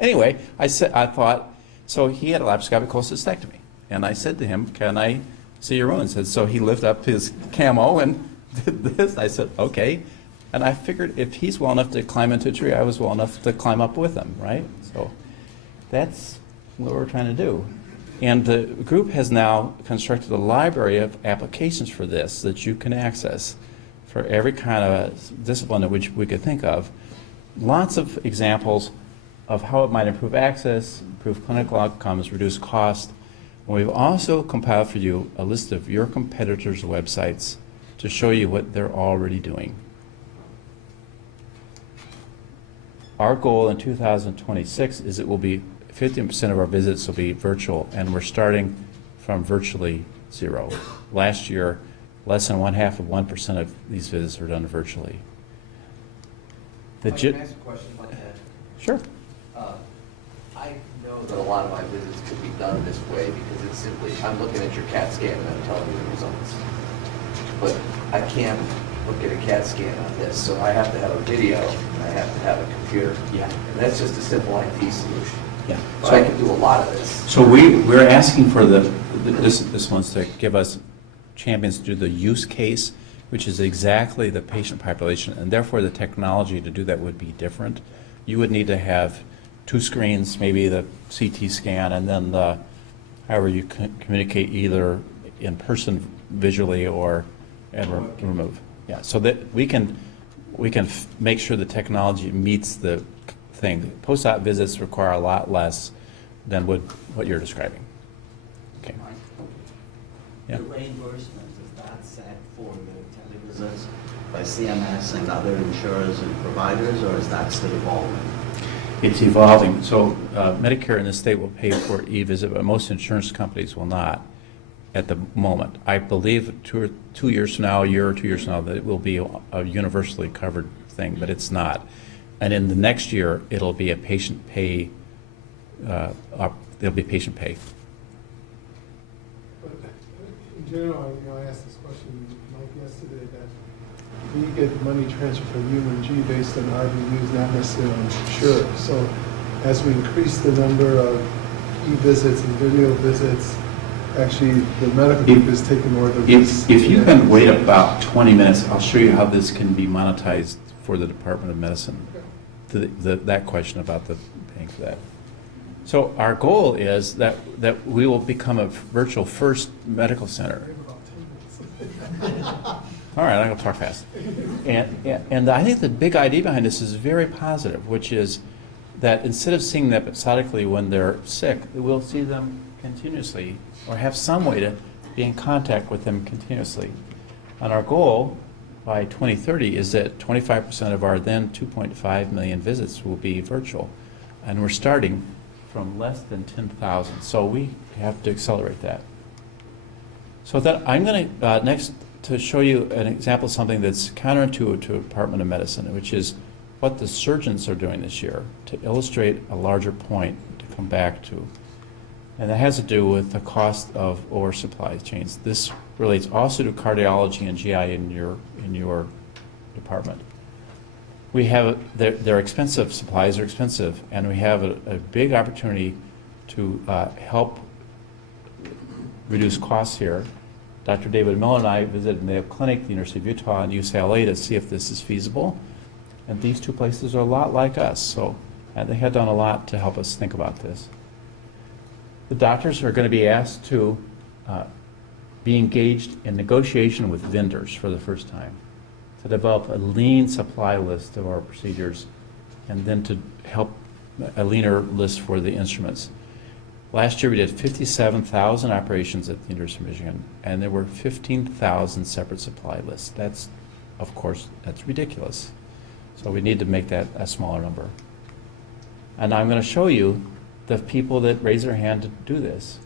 Anyway, I thought, so he had a laparoscopic cholecystectomy. And I said to him, "Can I see your wound?" So he lifted up his camo and did this. I said, "Okay." And I figured if he's well enough to climb into a tree, I was well enough to climb up with him, right? So that's what we're trying to do. And the group has now constructed a library of applications for this that you can access for every kind of discipline in which we could think of. Lots of examples of how it might improve access, improve clinical outcomes, reduce cost. And we've also compiled for you a list of your competitors' websites to show you what they're already doing. Our goal in 2026 is it will be 15% of our visits will be virtual, and we're starting from virtually zero. Last year, less than 1/2% of these visits were done virtually. Can I ask a question about that? Sure. I know that a lot of my visits could be done this way because it's simply, I'm looking at your CAT scan and I'm telling you the results. But I can't look at a CAT scan on this, so I have to have a video and I have to have a computer. Yeah. And that's just a simple IT solution. Yeah. So I can do a lot of this. So we're asking for this one's to give us champions to do the use case, which is exactly the patient population, and therefore the technology to do that would be different. You would need to have 2 screens, maybe the CT scan, and then however you communicate either in person visually or remove. Yeah, so that we can make sure the technology meets the thing. Post-op visits require a lot less than what you're describing. Okay. Yeah. The reimbursement, is that set for the televisits by CMS and other insurers and providers, or is that still evolving? It's evolving. So Medicare in the state will pay for e-visit, but most insurance companies will not at the moment. I believe 2 years from now, a year or 2 years from now, that it will be a universally covered thing, but it's not. And in the next year, it'll be a patient pay, there'll be patient pay. But in general, I asked this question, Mike, yesterday, that we get money transferred from UMG based on RVUs, not necessarily on sure. So as we increase the number of e-visits and video visits, actually, the medical group is taking more of the risk. If you can wait about 20 minutes, I'll show you how this can be monetized for the Department of Medicine. That question about the paying for that. So our goal is that we will become a virtual first medical center. All right, I'm going to talk fast. And I think the big idea behind this is very positive, which is that instead of seeing them episodically when they're sick, we'll see them continuously or have some way to be in contact with them continuously. And our goal by 2030 is that 25% of our then 2.5 million visits will be virtual. And we're starting from less than 10,000. So we have to accelerate that. So that I'm going to next to show you an example of something that's counterintuitive to the Department of Medicine, which is what the surgeons are doing this year to illustrate a larger point to come back to. And that has to do with the cost of supply chains. This relates also to cardiology and GI in your department. We have, they're expensive, supplies are expensive, and we have a big opportunity to help reduce costs here. Dr. David Miller and I visited Mayo Clinic, the University of Utah, and UCLA to see if this is feasible. And these two places are a lot like us, so they have done a lot to help us think about this. The doctors are going to be asked to be engaged in negotiation with vendors for the first time, to develop a lean supply list of our procedures, and then to help a leaner list for the instruments. Last year we did 57,000 operations at the University of Michigan, and there were 15,000 separate supply lists. That's, of course, that's ridiculous. So we need to make that a smaller number. And I'm going to show you the people that raise their hand to do this.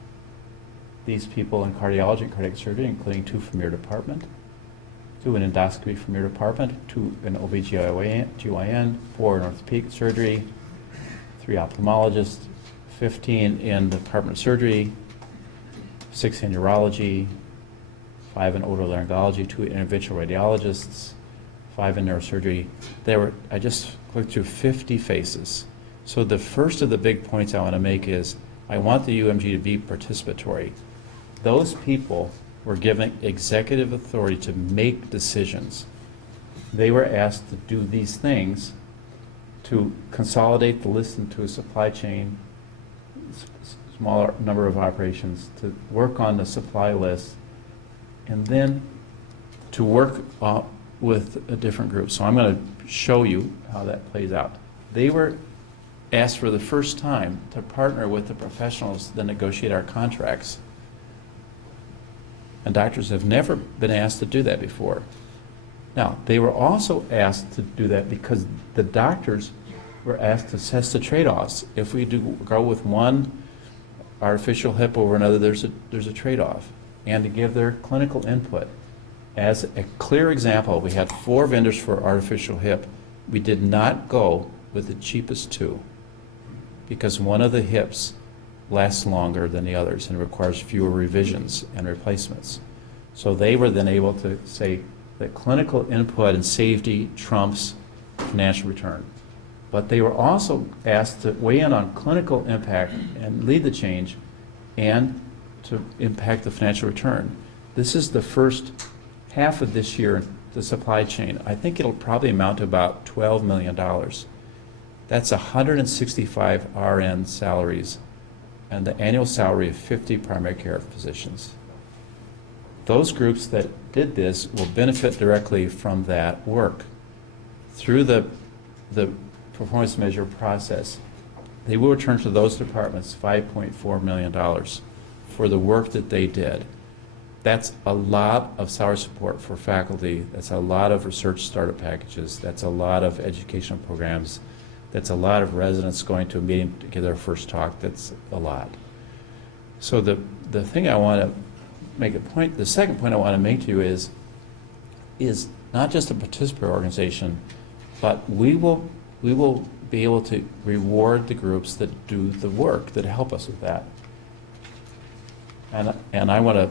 These people in cardiology and cardiac surgery, including 2 from your department, 2 in endoscopy from your department, 2 in OB/GYN, 4 in orthopedic surgery, 3 ophthalmologists, 15 in the Department of Surgery, 6 in urology, 5 in otolaryngology, 2 interventional radiologists, 5 in neurosurgery. I just clicked through 50 faces. So the first of the big points I want to make is I want the UMG to be participatory. Those people were given executive authority to make decisions. They were asked to do these things, to consolidate the list into a supply chain, smaller number of operations, to work on the supply list, and then to work with a different group. So I'm going to show you how that plays out. They were asked for the first time to partner with the professionals that negotiate our contracts. And doctors have never been asked to do that before. Now, they were also asked to do that because the doctors were asked to assess the trade-offs. If we do go with one artificial hip over another, there's a trade-off. And to give their clinical input. As a clear example, we had 4 vendors for artificial hip. We did not go with the cheapest 2 because one of the hips lasts longer than the others and requires fewer revisions and replacements. So they were then able to say that clinical input and safety trumps financial return. But they were also asked to weigh in on clinical impact and lead the change and to impact the financial return. This is the first half of this year, the supply chain. I think it'll probably amount to about $12 million. That's 165 RN salaries and the annual salary of 50 primary care physicians. Those groups that did this will benefit directly from that work. Through the performance measure process, they will return to those departments $5.4 million for the work that they did. That's a lot of salary support for faculty. That's a lot of research startup packages. That's a lot of educational programs. That's a lot of residents going to a meeting to give their first talk. That's a lot. So the thing I want to make a point, the second point I want to make to you is not just a participatory organization, but we will we will be able to reward the groups that do the work, that help us with that. And I want to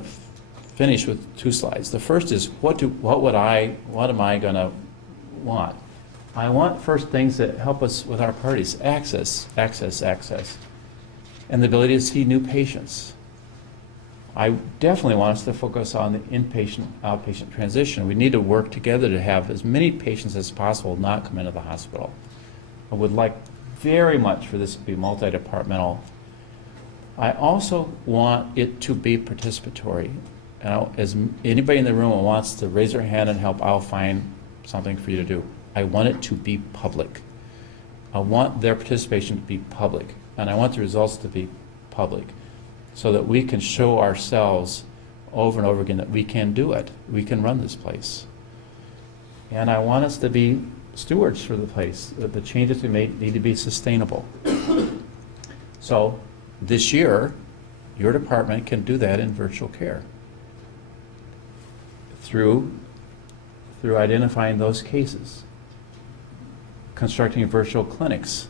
finish with 2 slides. The first is, what am I going to want? I want first things that help us with our parties: access, and the ability to see new patients. I definitely want us to focus on the inpatient-outpatient transition. We need to work together to have as many patients as possible not come into the hospital. I would like very much for this to be multi-departmental. I also want it to be participatory. As anybody in the room who wants to raise their hand and help, I'll find something for you to do. I want it to be public. I want their participation to be public, and I want the results to be public, so that we can show ourselves over and over again that we can do it. We can run this place. And I want us to be stewards for the place. That the changes we make need to be sustainable. So this year, your department can do that in virtual care through identifying those cases, constructing virtual clinics,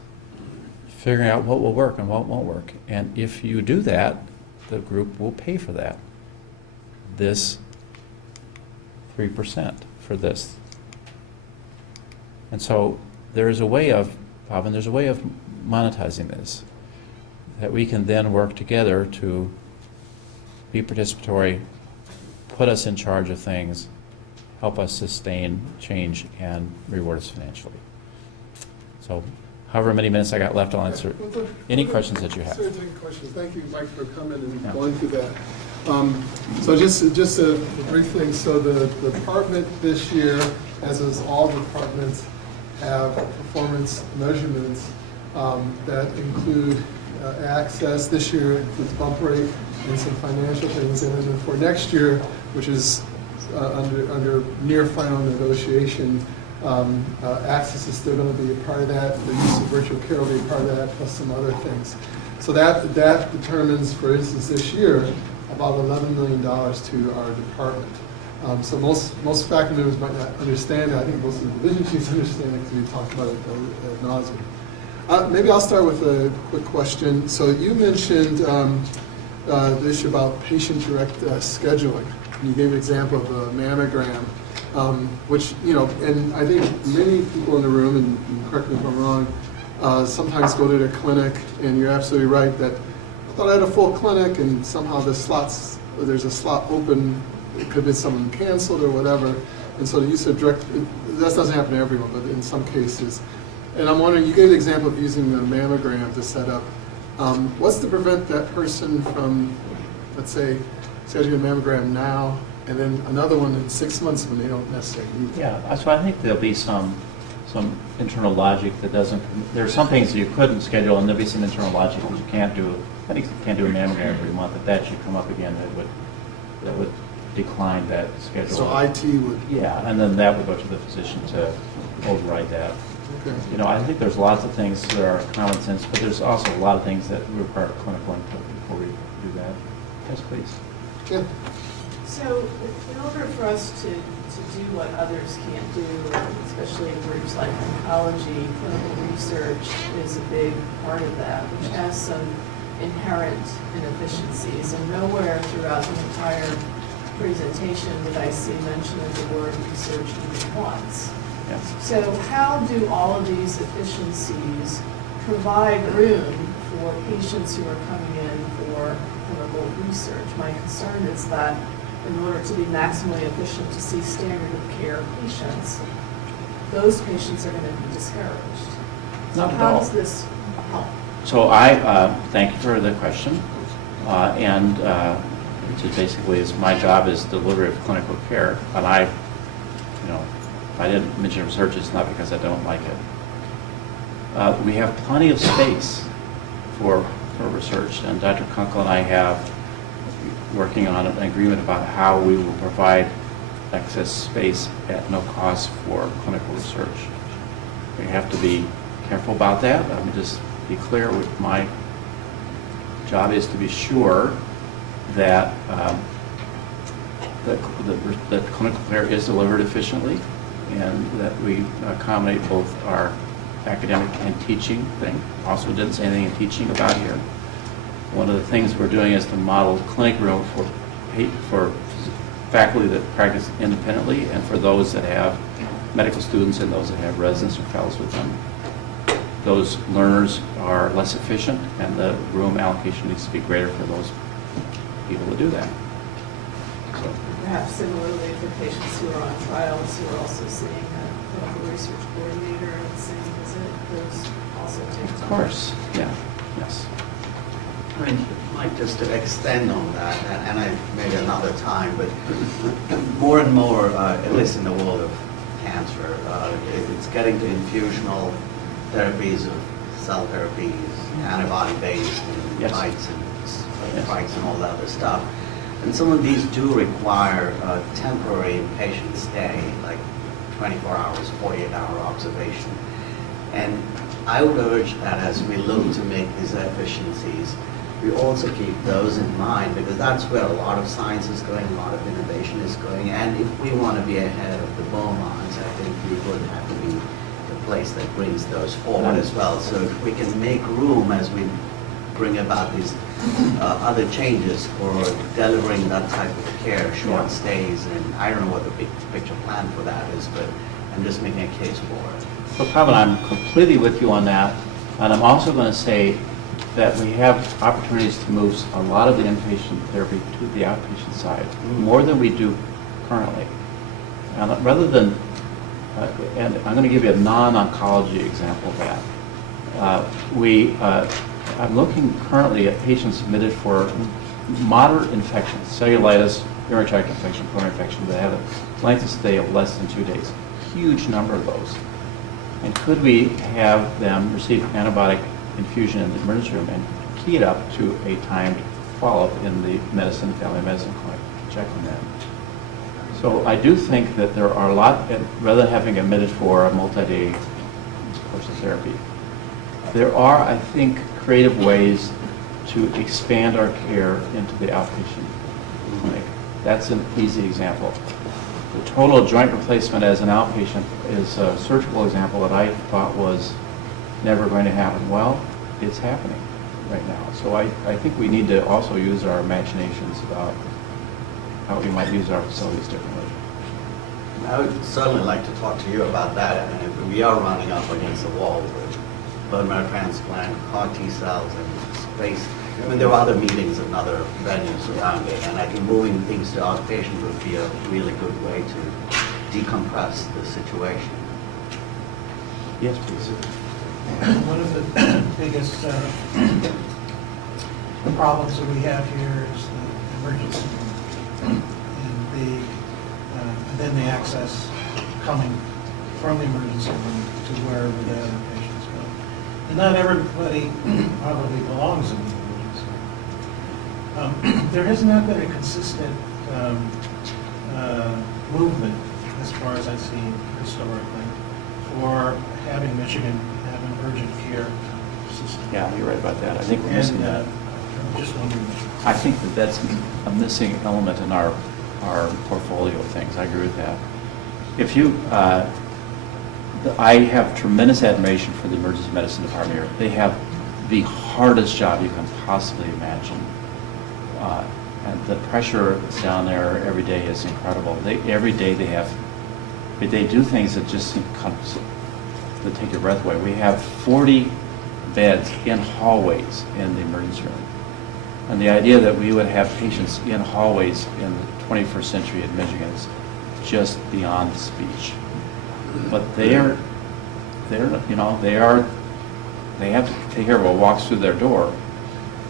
figuring out what will work and what won't work. And if you do that, the group will pay for that. This 3% for this. And so there's a way of monetizing this, that we can then work together to be participatory, put us in charge of things, help us sustain change, and reward us financially. So however many minutes I got left, I'll answer any questions that you have. Sorry, taking questions. Thank you, Mike, for coming and Yeah. going through that. So just a brief thing. So the department this year, as is all departments, have performance measurements that include access. This year includes bump rate and some financial things. And then for next year, which is under near final negotiation, access is still going to be a part of that. The use of virtual care will be a part of that, plus some other things. So that determines, for instance, this year, about $11 million to our department. So most faculty members might not understand that. I think most of the division chiefs understand it because we talked about it ad nauseum. Maybe I'll start with a quick question. So you mentioned the issue about patient-direct scheduling. You gave an example of a mammogram, which, and I think many people in the room, and correct me if I'm wrong, sometimes go to their clinic, and you're absolutely right that I thought I had a full clinic, and somehow there's a slot open. It could be someone canceled or whatever, and so the use of direct, that doesn't happen to everyone, but in some cases. And I'm wondering, you gave the example of using the mammogram to set up. What's to prevent that person from, let's say, scheduling a mammogram now, and then another one in 6 months when they don't necessarily need it? Yeah, so I think there'll be some internal logic that doesn't, there are some things that you couldn't schedule, and there'll be some internal logic that you can't do. I think you can't do a mammogram every month. If that should come up again, that would decline that schedule. So IT would. Yeah, and then that would go to the physician to override that. Okay. I think there's lots of things that are common sense, but there's also a lot of things that require clinical input before we do that. Yes, please. Yeah. So in order for us to do what others can't do, especially in groups like oncology, clinical research is a big part of that, which has some inherent inefficiencies. And nowhere throughout the entire presentation did I see mention of the word research even once. Yes. So how do all of these efficiencies provide room for patients who are coming in for clinical research? My concern is that in order to be maximally efficient to see standard of care patients, those patients are going to be discouraged. So Not at how all. does this help? So I thank you for the question, and which is basically is my job is delivery of clinical care, and if I didn't mention research, it's not because I don't like it. We have plenty of space for research, and Dr. Kunkel and I have working on an agreement about how we will provide excess space at no cost for clinical research. We have to be careful about that. Let me just be clear. My job is to be sure that that clinical care is delivered efficiently, and that we accommodate both our academic and teaching thing. Also didn't say anything in teaching about here. One of the things we're doing is to model clinic room for faculty that practice independently and for those that have medical students and those that have residents or fellows with them. Those learners are less efficient, and the room allocation needs to be greater for those people to do that. So, Perhaps similarly for patients who are on trials who are also seeing a clinical research coordinator and the same visit, those also take time. of course, yeah, yes. I mean, Mike, just to extend on that, and I maybe another time, but more and more, at least in the world of cancer, it's getting to infusional therapies of cell therapies, antibody-based, and Yes. bites and Yes. spikes and all that other stuff. And some of these do require temporary patient stay, like 24 hours, 48-hour observation. And I would urge that as we look to make these efficiencies, we also keep those in mind, because that's where a lot of science is going, a lot of innovation is going. And if we want to be ahead of the Beaumonts, I think we would have to be the place that brings those forward as well. So if we can make room as we bring about these other changes for delivering that type of care, short stays, and I don't know what the big picture plan for that is, but I'm just making a case for it. So Pavan, I'm completely with you on that, and I'm also going to say that we have opportunities to move a lot of the inpatient therapy to the outpatient side, more than we do currently. And rather than, and I'm going to give you a non-oncology example of that. I'm looking currently at patients admitted for moderate infections, cellulitis, urinary tract infection, pulmonary infection, that have a length of stay of less than 2 days. Huge number of those. And could we have them receive antibiotic infusion in the emergency room and key it up to a timed follow-up in the family medicine clinic to check on them? So I do think that there are a lot, rather than having admitted for a multi-day course of therapy, there are, I think, creative ways to expand our care into the outpatient clinic. That's an easy example. The total joint replacement as an outpatient is a surgical example that I thought was never going to happen. Well, it's happening right now. So I think we need to also use our imaginations about how we might use our facilities differently. I would certainly like to talk to you about that. I mean, we are running up against the wall with bone marrow transplant, CAR T cells, and space. I mean, there are other meetings and other venues around it, and I think moving things to outpatient would be a really good way to decompress the situation. Yes, please. One of the biggest problems that we have here is the emergency room and then the access coming from the emergency room to wherever the other patients go. And not everybody probably belongs in the emergency room. There has not been a consistent movement, as far as I see historically, for having Michigan have an urgent care system. Yeah, you're right about that. I think we're missing And that. I'm just wondering. I think that that's a missing element in our portfolio of things. I agree with that. If you, I have tremendous admiration for the emergency medicine department here. They have the hardest job you can possibly imagine. And the pressure down there every day is incredible. Every day they do things that just seem to take your breath away. We have 40 beds in hallways in the emergency room. And the idea that we would have patients in hallways in the 21st century in Michigan is just beyond speech. But they have to take care of what walks through their door.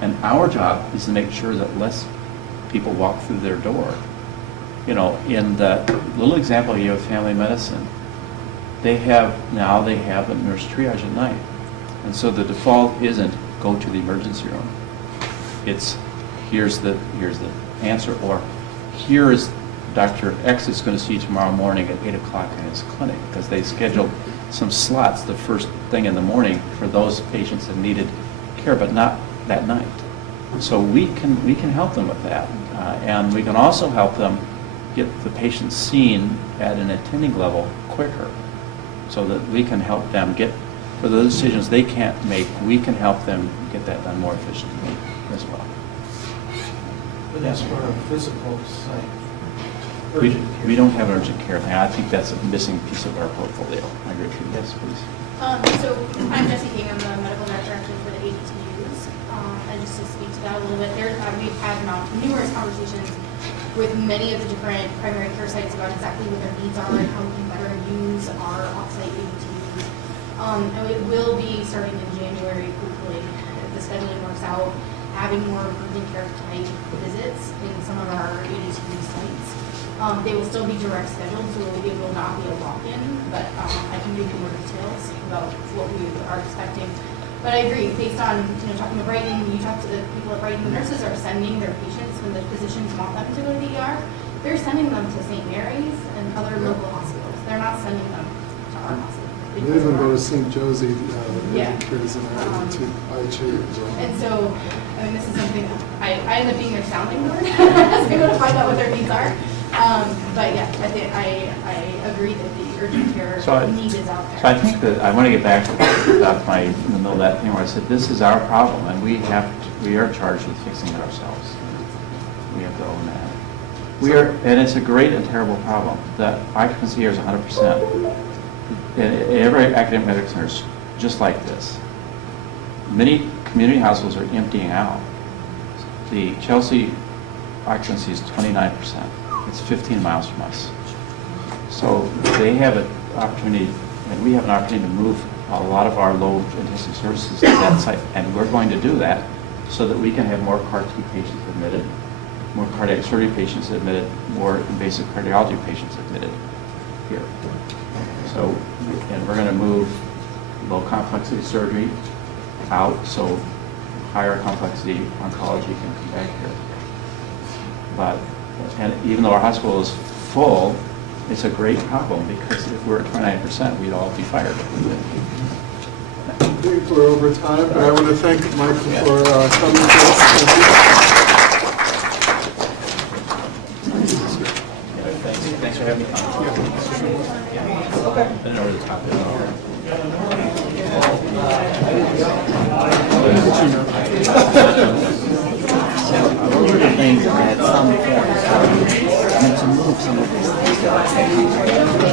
And our job is to make sure that less people walk through their door. In the little example here of family medicine, they have a nurse triage at night. And so the default isn't go to the emergency room. It's here's the answer, or here is Dr. X is going to see you tomorrow morning at 8 o'clock in his clinic, because they scheduled some slots the first thing in the morning for those patients that needed care, but not that night. So we can help them with that, and we can also help them get the patients seen at an attending level quicker, so that we can help them get for the decisions they can't make, we can help them get that done more efficiently as well. But that's for a physical site. We, Urgent care. we don't have an urgent care thing. I think that's a missing piece of our portfolio. I agree with you. Yes, please. So I'm Jessie King, I'm the medical director actually for the ADTUs. And just to speak to that a little bit, we've had numerous conversations with many of the different primary care sites about exactly what their needs are and how we can better use our offsite ADTUs. And it will be starting in January, hopefully, if the scheduling works out, having more urgent care type visits in some of our ADTU sites. They will still be direct scheduled, so it will not be a walk-in, but I can give you more details about what we are expecting. But I agree, based on, talking to Brighton, you talk to the people at Brighton, the nurses are sending their patients when the physicians want them to go to the ER, they're sending them to St. Mary's and other local hospitals. They're not sending them to our hospital. They even go to St. Josie, Yeah. cares in to IHA as well. And so, this is something, I end up being their sounding board as we go to find out what their needs are. But yeah, I agree that the urgent care need is out there. So I think that I want to get back to that in the middle of that thing where I said, this is our problem, and we are charged with fixing it ourselves. We have to own that. And it's a great and terrible problem. The occupancy here is 100%. And every academic medical center is just like this. Many community hospitals are emptying out. The Chelsea occupancy is 29%. It's 15 miles from us. So they have an opportunity, and we have an opportunity to move a lot of our low-intensity services to that site, and we're going to do that so that we can have more CAR-T patients admitted, more cardiac surgery patients admitted, more invasive cardiology patients admitted here. So, and we're going to move low-complexity surgery out, so higher complexity oncology can come back here. But, and even though our hospital is full, it's a great problem because if we're at 29%, we'd all be fired. I think we're over time, but I want to thank Michael for coming to us. Thanks for having me on. Okay. I don't know where the top Those are the things that at some point, and to move some of these things down,